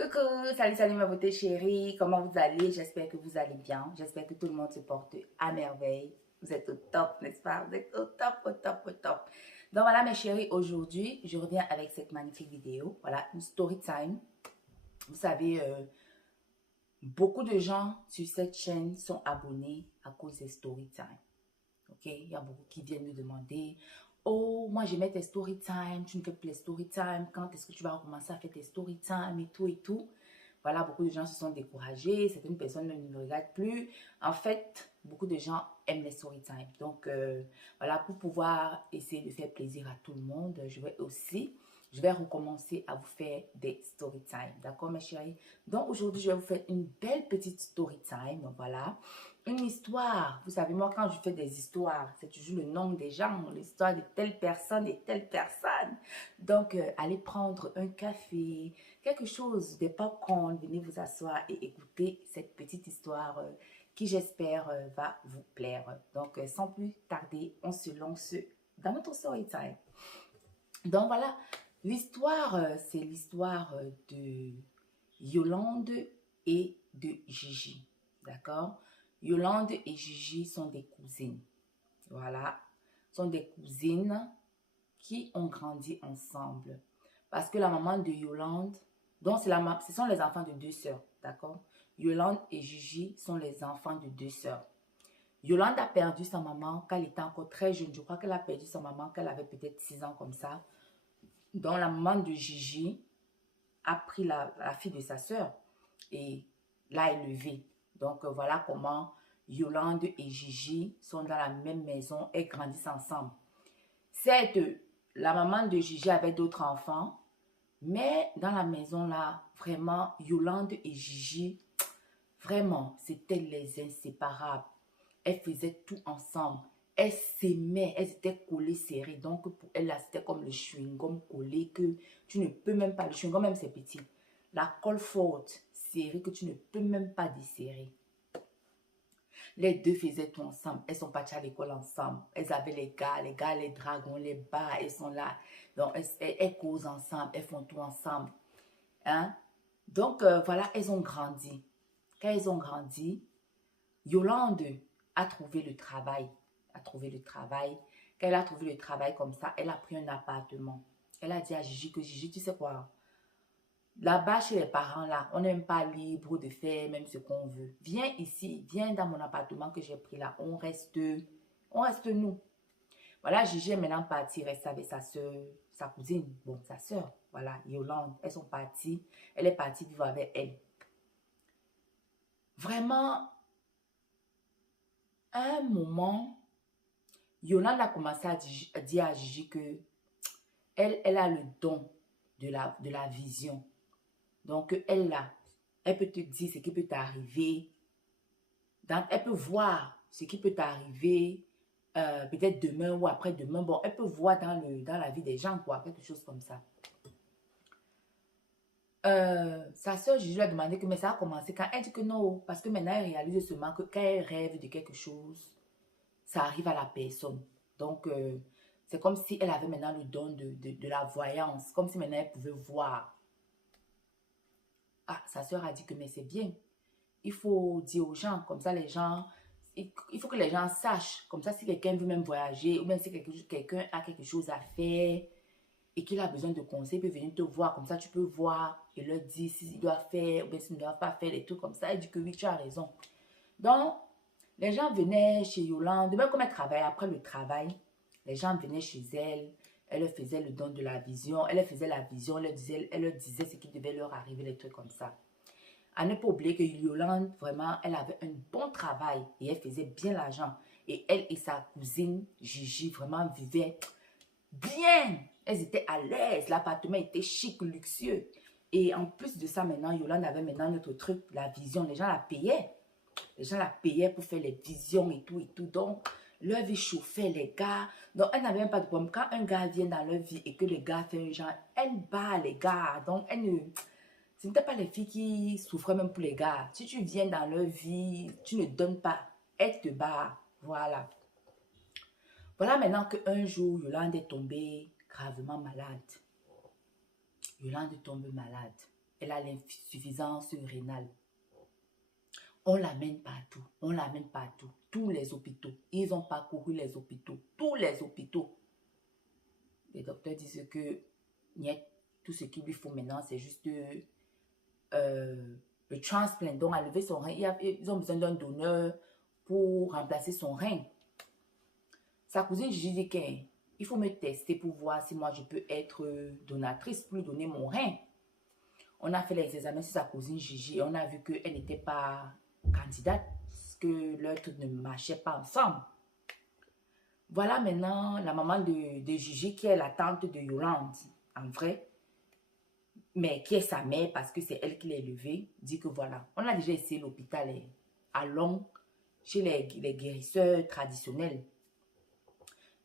Coucou, salut, salut ma beauté chérie, comment vous allez? J'espère que vous allez bien, j'espère que tout le monde se porte à merveille. Vous êtes au top, n'est-ce pas? Vous êtes au top, au top, au top. Donc voilà mes chéris, aujourd'hui, je reviens avec cette magnifique vidéo. Voilà, une story time. Vous savez, beaucoup de gens sur cette chaîne sont abonnés à cause des story time. Ok, il y a beaucoup qui viennent me demander, oh, moi j'aimais tes story time, tu ne fais plus les story time, quand est-ce que tu vas recommencer à faire tes story time et tout et tout. Voilà, beaucoup de gens se sont découragés, certaines personnes ne me regardent plus. En fait, beaucoup de gens aiment les story time. Donc, voilà, pour pouvoir essayer de faire plaisir à tout le monde, je vais recommencer à vous faire des story time. D'accord, mes chéris? Donc, aujourd'hui, je vais vous faire une belle petite story time. Voilà, une histoire. Vous savez, moi, quand je fais des histoires, c'est toujours le nom des gens, l'histoire de telle personne et telle personne. Donc, allez prendre un café, quelque chose, des popcorn, venez vous asseoir et écouter cette petite histoire qui, j'espère, va vous plaire. Donc, sans plus tarder, on se lance dans notre story time. Donc, voilà, l'histoire, c'est l'histoire de Yolande et de Gigi. D'accord? Yolande et Gigi sont des cousines. Voilà, sont des cousines qui ont grandi ensemble. Parce que la maman de Yolande, donc ce sont les enfants de deux sœurs, d'accord? Yolande et Gigi sont les enfants de deux sœurs. Yolande a perdu sa maman quand elle était encore très jeune. Je crois qu'elle a perdu sa maman quand elle avait peut-être 6 ans comme ça. Donc la maman de Gigi a pris la fille de sa sœur et l'a élevée. Donc voilà comment Yolande et Gigi sont dans la même maison et grandissent ensemble. Certes, la maman de Gigi avait d'autres enfants, mais dans la maison là, vraiment, Yolande et Gigi, vraiment, c'était les inséparables. Elles faisaient tout ensemble. Elles s'aimaient, elles étaient collées serrées. Donc pour elles là, c'était comme le chewing-gum collé que tu ne peux même pas, le chewing-gum même c'est petit. La colle forte serrée que tu ne peux même pas desserrer. Les deux faisaient tout ensemble. Elles sont parties à l'école ensemble. Elles avaient les gars, les dragons, les bas, elles sont là. Donc, elles causent ensemble, elles font tout ensemble. Hein? Donc, voilà, elles ont grandi. Quand elles ont grandi, Yolande a trouvé le travail. A trouvé le travail. Quand elle a trouvé le travail comme ça, elle a pris un appartement. Elle a dit à Gigi que Gigi, tu sais quoi? Là-bas, chez les parents, là, on n'est même pas libre de faire même ce qu'on veut. Viens ici, viens dans mon appartement que j'ai pris là. On reste nous. Voilà, Gigi est maintenant partie, reste avec sa soeur, sa cousine, bon, sa soeur, voilà, Yolande. Elles sont parties, elle est partie vivre avec elle. Vraiment, à un moment, Yolande a commencé à dire à Gigi que elle a le don de la vision. Donc, elle peut te dire ce qui peut t'arriver. Elle peut voir ce qui peut t'arriver peut-être demain ou après-demain. Bon, elle peut voir dans la vie des gens, quoi, quelque chose comme ça. Sa soeur Gigi lui a demandé que mais ça a commencé quand elle dit que non, parce que maintenant elle réalise seulement que quand elle rêve de quelque chose, ça arrive à la personne. Donc, c'est comme si elle avait maintenant le don de la voyance, comme si maintenant elle pouvait voir. Ah, sa soeur a dit que mais c'est bien. Il faut dire aux gens, comme ça les gens, il faut que les gens sachent, comme ça si quelqu'un veut même voyager, ou même si quelqu'un a quelque chose à faire et qu'il a besoin de conseils, il peut venir te voir, comme ça tu peux voir et leur dire s'il doit faire ou bien s'il ne doit pas faire des trucs comme ça. Elle dit que oui, tu as raison. Donc, les gens venaient chez Yolande, même comme elle travaillait après le travail, les gens venaient chez elle, elle leur faisait le don de la vision, elle leur faisait la vision, elle leur disait ce qui devait leur arriver, les trucs comme ça. À ne pas oublier que Yolande, vraiment, elle avait un bon travail et elle faisait bien l'argent. Et elle et sa cousine Gigi vraiment vivaient bien. Elles étaient à l'aise. L'appartement était chic, luxueux. Et en plus de ça, maintenant, Yolande avait maintenant notre truc, la vision. Les gens la payaient. Les gens la payaient pour faire les visions et tout et tout. Donc, leur vie chauffait les gars. Donc, elle n'avait même pas de problème. Quand un gars vient dans leur vie et que le gars fait un genre, elle bat les gars. Donc, elle ne... Ce n'étaient pas les filles qui souffraient même pour les gars. Si tu viens dans leur vie, tu ne donnes pas. Elle te bat. Voilà. Voilà maintenant qu'un jour, Yolande est tombée gravement malade. Yolande tombe malade. elle a l'insuffisance rénale. On l'amène partout, on l'amène partout. Tous les hôpitaux, ils ont parcouru les hôpitaux, tous les hôpitaux. Les docteurs disent que tout ce qu'il lui faut maintenant, c'est juste le transplant, donc enlever son rein. Ils ont besoin d'un donneur pour remplacer son rein. Sa cousine Gigi dit qu'il faut me tester pour voir si moi je peux être donatrice pour lui donner mon rein. On a fait les examens sur sa cousine Gigi et on a vu qu'elle n'était pas candidate, parce que leur truc ne marchait pas ensemble. Voilà maintenant la maman de Gigi qui est la tante de Yolande, en vrai, mais qui est sa mère parce que c'est elle qui l'a élevée, dit que voilà, on a déjà essayé l'hôpital à Londres, chez les guérisseurs traditionnels.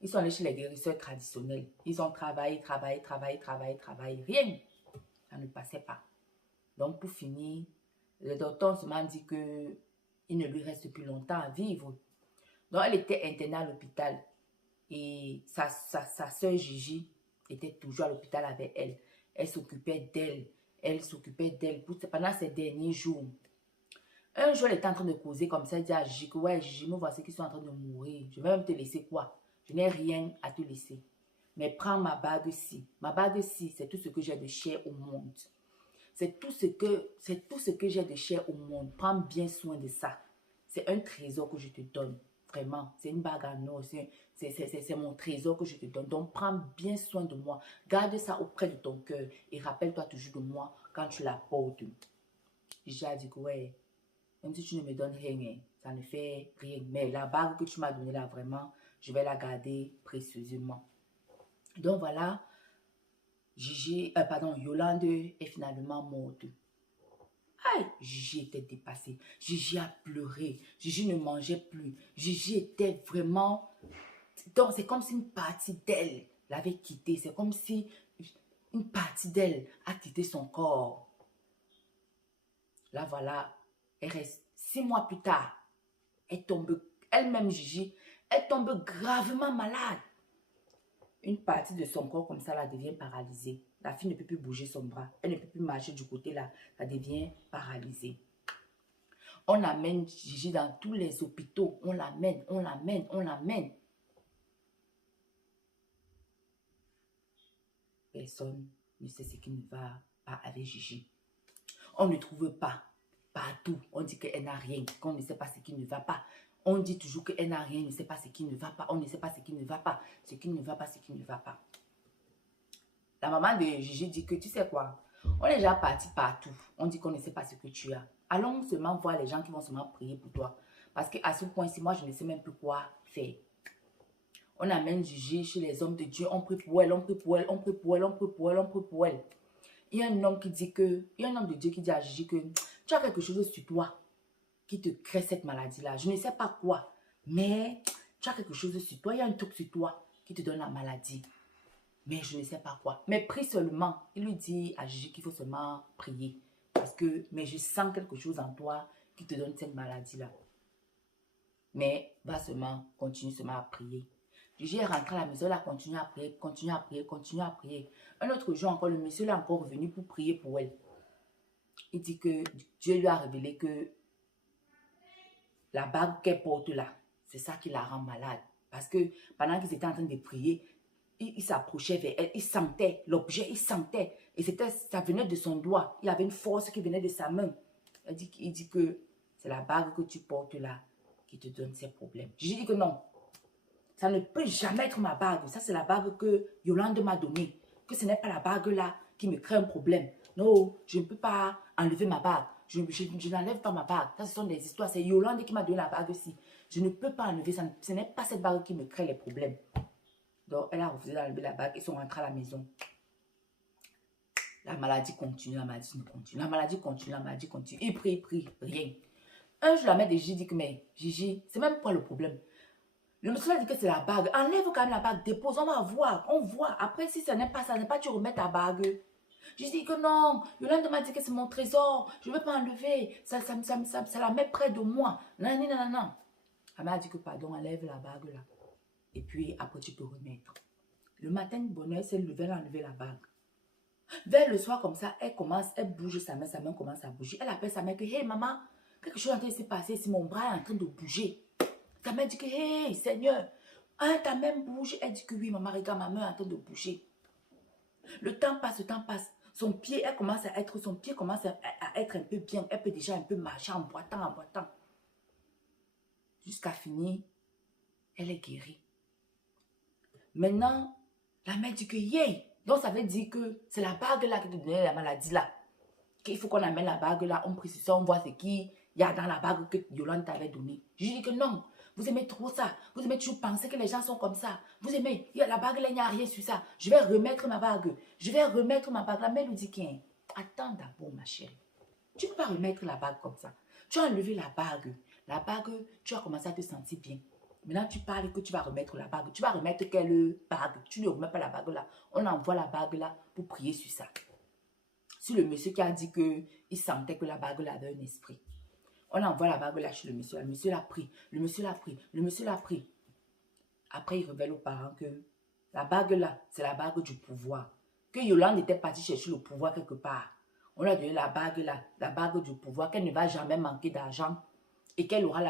Ils sont allés chez les guérisseurs traditionnels. Ils ont travaillé, rien. Ça ne passait pas. Donc, pour finir, le docteur se m'a dit qu'il ne lui reste plus longtemps à vivre. Donc, elle était internée à l'hôpital. Et sa soeur Gigi était toujours à l'hôpital avec elle. Elle s'occupait d'elle. Elle s'occupait d'elle pendant ces derniers jours. Un jour, elle était en train de causer comme ça. Elle dit à Gigi que ouais, Gigi, me voici qu'ils sont en train de mourir. Je vais même te laisser quoi? Je n'ai rien à te laisser. Mais prends ma bague-ci. Ma bague-ci, c'est tout ce que j'ai de cher au monde. C'est tout ce que j'ai de cher au monde. Prends bien soin de ça. C'est un trésor que je te donne. Vraiment, c'est une bague en or. C'est mon trésor que je te donne. Donc, prends bien soin de moi. Garde ça auprès de ton cœur. Et rappelle-toi toujours de moi quand tu la portes. J'ai dit que ouais, même si tu ne me donnes rien, ça ne fait rien. Mais la bague que tu m'as donnée là, vraiment, je vais la garder précieusement. Donc voilà, Yolande est finalement morte. Aïe, Gigi était dépassée. Gigi a pleuré. Gigi ne mangeait plus. Gigi était vraiment... Donc, c'est comme si une partie d'elle l'avait quittée. C'est comme si une partie d'elle a quitté son corps. Là, voilà, elle reste 6 mois plus tard. Elle tombe, elle-même Gigi, elle tombe gravement malade. Une partie de son corps comme ça, là, devient paralysée. La fille ne peut plus bouger son bras. Elle ne peut plus marcher du côté là. Ça devient paralysée. On amène Gigi dans tous les hôpitaux. On l'amène. Personne ne sait ce qui ne va pas avec Gigi. On ne trouve pas partout. On dit qu'elle n'a rien, qu'on ne sait pas ce qui ne va pas. On dit toujours qu'elle n'a rien, on ne sait pas ce qui ne va pas. On ne sait pas ce qui ne va pas. Ce qui ne va pas, ce qui ne va pas. La maman de Gigi dit que tu sais quoi, on est déjà parti partout. On dit qu'on ne sait pas ce que tu as. Allons seulement voir les gens qui vont seulement prier pour toi. Parce qu'à ce point-ci, moi, je ne sais même plus quoi faire. On amène Gigi chez les hommes de Dieu. On prie pour elle, on prie pour elle, on prie pour elle, on prie pour elle, on prie pour elle. Il y a un homme qui dit que, il y a un homme de Dieu qui dit à Gigi que tu as quelque chose sur toi qui te crée cette maladie-là. Je ne sais pas quoi, mais tu as quelque chose sur toi. Il y a un truc sur toi qui te donne la maladie. Mais je ne sais pas quoi. Mais prie seulement. Il lui dit à Gigi qu'il faut seulement prier. Parce que, mais je sens quelque chose en toi qui te donne cette maladie-là. Mais va seulement, continue seulement à prier. Gigi est rentré à la maison, il a continué à prier, continue à prier, continue à prier. Un autre jour encore, le monsieur est encore revenu pour prier pour elle. Il dit que Dieu lui a révélé que la bague qu'elle porte là, c'est ça qui la rend malade. Parce que pendant qu'ils étaient en train de prier, il s'approchait vers elle, il sentait l'objet, il sentait. Et ça venait de son doigt. Il y avait une force qui venait de sa main. Il dit que c'est la bague que tu portes là qui te donne ces problèmes. J'ai dit que non. Ça ne peut jamais être ma bague. Ça, c'est la bague que Yolande m'a donnée. Que ce n'est pas la bague là qui me crée un problème. Non, je ne peux pas enlever ma bague. Je n'enlève pas ma bague. Ça, ce sont des histoires. C'est Yolande qui m'a donné la bague-ci. Je ne peux pas enlever ça. Ce n'est pas cette bague qui me crée les problèmes. Donc, elle a refusé d'enlever la bague. Ils sont rentrés à la maison. La maladie continue, la maladie continue. La maladie continue, la maladie continue. Il prie, rien. Un jour, la mère de Gigi dit que, mais Gigi, c'est même quoi le problème? Le monsieur a dit que c'est la bague. Enlève quand même la bague, dépose, on va voir. On voit. Après, si ça n'est pas ça, n'est pas tu remets ta bague. Je dis que non. Yolande m'a dit que c'est mon trésor. Je ne veux pas enlever. Ça la met près de moi. Non, non, non, non. Elle m'a dit que pardon, enlève la bague là. Et puis après, tu peux remettre. Le matin, bonheur, c'est levé, enlever la bague. Vers le soir comme ça, elle bouge sa main commence à bouger. Elle appelle sa mère que, hey maman, quelque chose est en train de se passer si mon bras est en train de bouger. Ta mère dit que, hey Seigneur, hein, ta main bouge. Elle dit que oui maman, regarde, ma main est en train de bouger. Le temps passe, le temps passe. Son pied commence à être un peu bien. Elle peut déjà un peu marcher en boitant, en boitant. Jusqu'à finir, elle est guérie. Maintenant, la mère dit que, yay! Donc, ça veut dire que c'est la bague là qui te donnait la maladie là. Qu'il faut qu'on amène la bague là, on prie ça, on voit ce qu'il y a dans la bague que Yolande t'avait donnée. Je dis que non, vous aimez trop ça. Vous aimez toujours penser que les gens sont comme ça. Vous aimez, il y a la bague là, il n'y a rien sur ça. Je vais remettre ma bague. Je vais remettre ma bague. La mère lui dit qu'un, attends d'abord ma chérie. Tu ne peux pas remettre la bague comme ça. Tu as enlevé la bague. La bague, tu as commencé à te sentir bien. Maintenant, tu parles que tu vas remettre la bague. Tu vas remettre quelle bague? Tu ne remets pas la bague là. On envoie la bague là pour prier sur ça. Sur le monsieur qui a dit qu'il sentait que la bague là avait un esprit. On envoie la bague là chez le monsieur. Le monsieur l'a pris. Le monsieur l'a pris. Le monsieur l'a pris. Après, il révèle aux parents que la bague là, c'est la bague du pouvoir. Que Yolande était partie chercher le pouvoir quelque part. On lui a donné la bague là, la bague du pouvoir, qu'elle ne va jamais manquer d'argent et qu'elle aura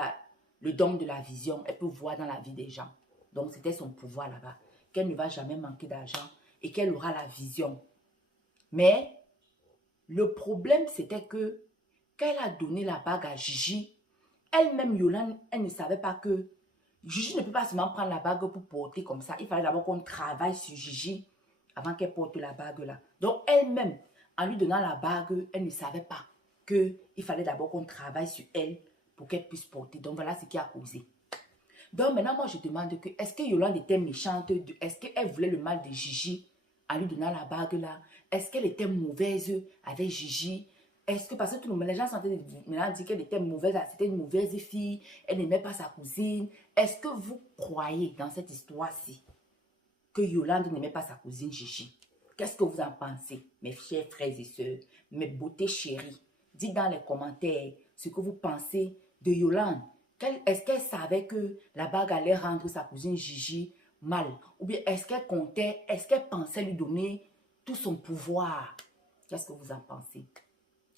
le don de la vision. Elle peut voir dans la vie des gens. Donc, c'était son pouvoir là-bas. Qu'elle ne va jamais manquer d'argent et qu'elle aura la vision. Mais le problème, c'était que quand elle a donné la bague à Gigi, elle-même, Yolande, elle ne savait pas que Gigi ne peut pas seulement prendre la bague pour porter comme ça. Il fallait d'abord qu'on travaille sur Gigi avant qu'elle porte la bague là. Donc, elle-même, en lui donnant la bague, elle ne savait pas qu'il fallait d'abord qu'on travaille sur elle pour qu'elle puisse porter. Donc, voilà ce qui a causé. Donc, maintenant, moi, je demande que, est-ce que Yolande était méchante? Est-ce qu'elle voulait le mal de Gigi en lui donnant la bague là? Est-ce qu'elle était mauvaise avec Gigi? Est-ce que, parce que tout le monde, les gens sont en train de maintenant dire qu'elle était mauvaise, c'était une mauvaise fille, elle n'aimait pas sa cousine. Est-ce que vous croyez dans cette histoire-ci que Yolande n'aimait pas sa cousine Gigi? Qu'est-ce que vous en pensez, mes chers frères et sœurs, mes beautés chéries? Dites dans les commentaires ce que vous pensez de Yolande. Est-ce qu'elle savait que la bague allait rendre sa cousine Gigi mal? Ou bien est-ce qu'elle comptait, est-ce qu'elle pensait lui donner tout son pouvoir? Qu'est-ce que vous en pensez?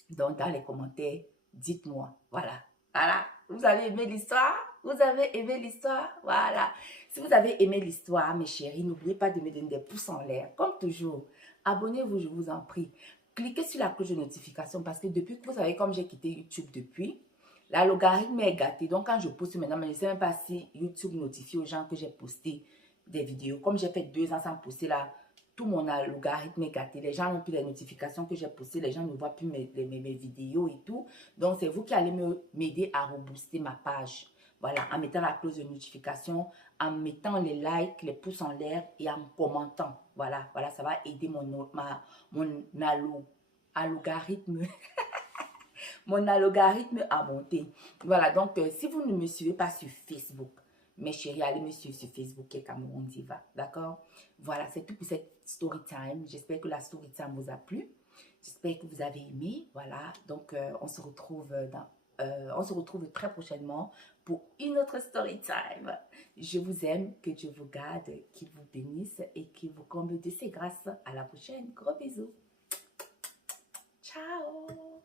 Donc, dans les commentaires, dites-moi. Voilà. Voilà. Vous avez aimé l'histoire? Vous avez aimé l'histoire? Voilà. Si vous avez aimé l'histoire, mes chéris, n'oubliez pas de me donner des pouces en l'air. Comme toujours, abonnez-vous, je vous en prie. Cliquez sur la cloche de notification parce que depuis que vous savez, comme j'ai quitté YouTube depuis, l'algorithme est gâté. Donc, quand je poste maintenant, je ne sais même pas si YouTube notifie aux gens que j'ai posté des vidéos. Comme j'ai fait 2 ans sans poster là, tout mon algorithme est gâté. Les gens n'ont plus les notifications que j'ai postées. Les gens ne voient plus mes vidéos et tout. Donc, c'est vous qui allez m'aider à rebooster ma page. Voilà, en mettant la cloche de notification, en mettant les likes, les pouces en l'air et en commentant. Voilà, voilà, ça va aider mon algorithme. Mon algorithme a monté. Voilà, donc si vous ne me suivez pas sur Facebook, mes chéris, allez me suivre sur Facebook et Cameroun Diva. D'accord? Voilà, c'est tout pour cette story time. J'espère que la story time vous a plu. J'espère que vous avez aimé. Voilà, donc on se retrouve très prochainement pour une autre story time. Je vous aime, que Dieu vous garde, qu'il vous bénisse et qu'il vous comble de ses grâces. À la prochaine. Gros bisous. Ciao.